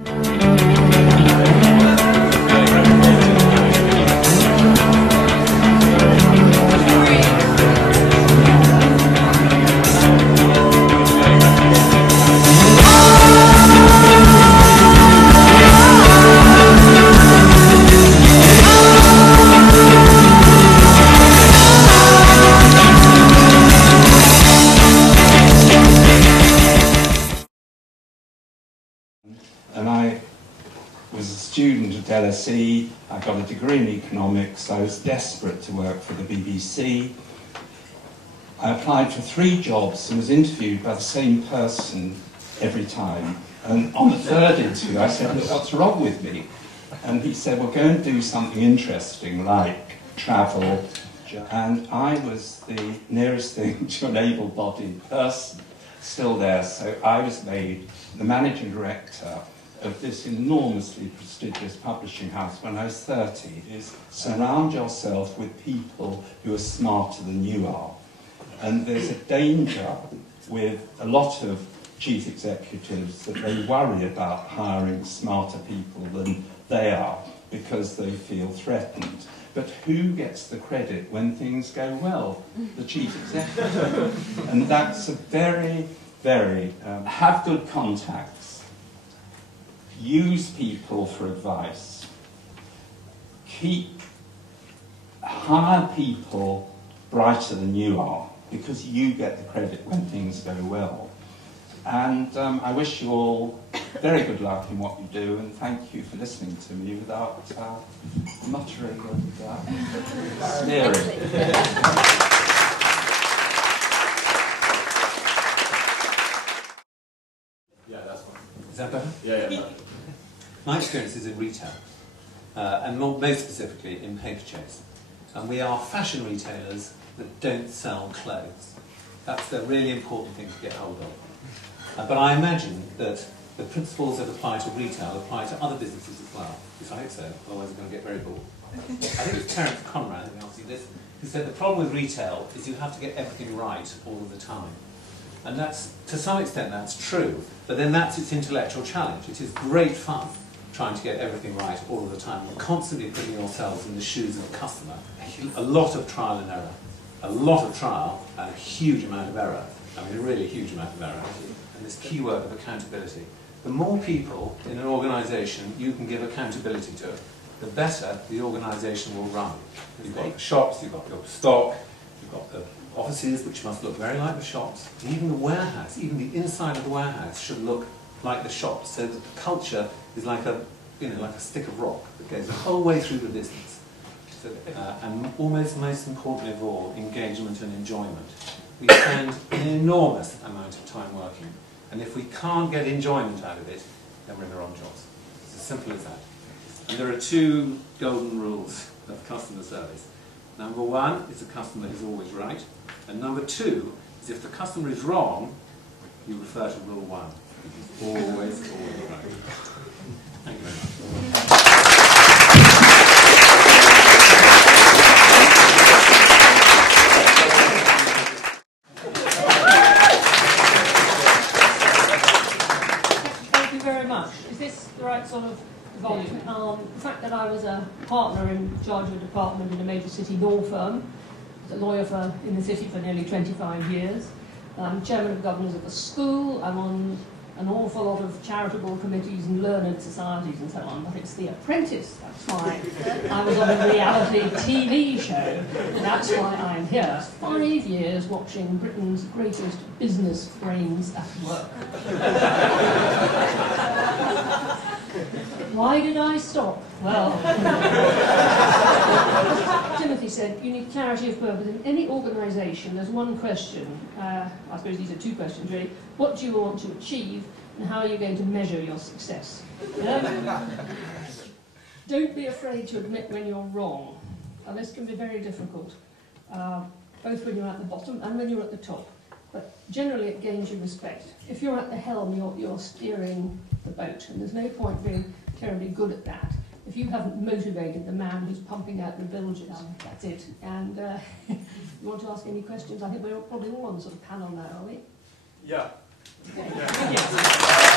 And I was a student at LSE, I got a degree in economics, I was desperate to work for the BBC. I applied for 3 jobs and was interviewed by the same person every time. And on the third interview I said, "Look, what's wrong with me?" And he said, "Well, go and do something interesting like travel." And I was the nearest thing to an able-bodied person still there, so I was made the managing director of this enormously prestigious publishing house when I was 30. Is surround yourself with people who are smarter than you are. And there's a danger with a lot of chief executives that they worry about hiring smarter people than they are because they feel threatened. But who gets the credit when things go well? The chief executive. And that's a very, very... have good contacts. Use people for advice. Hire people brighter than you are, because you get the credit when things go well. And I wish you all very good luck in what you do, and thank you for listening to me without muttering and sneering. Yeah, that's one. Is that better? Yeah. My experience is in retail, and most specifically in Paperchase. And we are fashion retailers that don't sell clothes. That's the really important thing to get hold of. But I imagine that the principles that apply to retail apply to other businesses as well. Because I hope so, otherwise we're going to get very bored. I think it was Terence Conrad, who asked you this, who said the problem with retail is you have to get everything right all of the time. And that's, to some extent, that's true, but then that's its intellectual challenge. It is great fun trying to get everything right all of the time. We're constantly putting yourselves in the shoes of the customer. A lot of trial and error. A lot of trial and a huge amount of error. I mean, a really huge amount of error. And this keyword of accountability. The more people in an organisation you can give accountability to, the better the organisation will run. You've got the shops, you've got your stock, you've got the offices, which must look very like the shops. Even the warehouse, even the inside of the warehouse should look like the shops, so that the culture is like a, like a stick of rock that goes the whole way through the business. So, and almost most importantly of all, engagement and enjoyment. We spend an enormous amount of time working, and if we can't get enjoyment out of it, then we're in the wrong jobs. It's as simple as that. And there are 2 golden rules of customer service. Number 1 is the customer is always right, and number 2 is if the customer is wrong, you refer to rule 1. Always right. Thank you very much. Thank you very much. Is this the right sort of volume? The fact that I was a partner in charge of a department in a major city law firm, I was a lawyer in the city for nearly 25 years. I'm chairman of governors of a school. I'm on an awful lot of charitable committees and learned societies and so on, but it's the Apprentice. That's why I was on a reality TV show. That's why I'm here. 5 years watching Britain's greatest business brains at work. Why did I stop? Well, Timothy said you need clarity of purpose. In any organisation, there's one question. I suppose these are 2 questions, really. What do you want to achieve, and how are you going to measure your success? Don't be afraid to admit when you're wrong. And this can be very difficult, both when you're at the bottom and when you're at the top. But generally, it gains you respect. If you're at the helm, you're steering the boat, and there's no point being terribly good at that if you haven't motivated the man who's pumping out the bilges. That's it. And you want to ask any questions? I think we're probably all on the sort of panel now, are we? Yeah. Okay. Yes.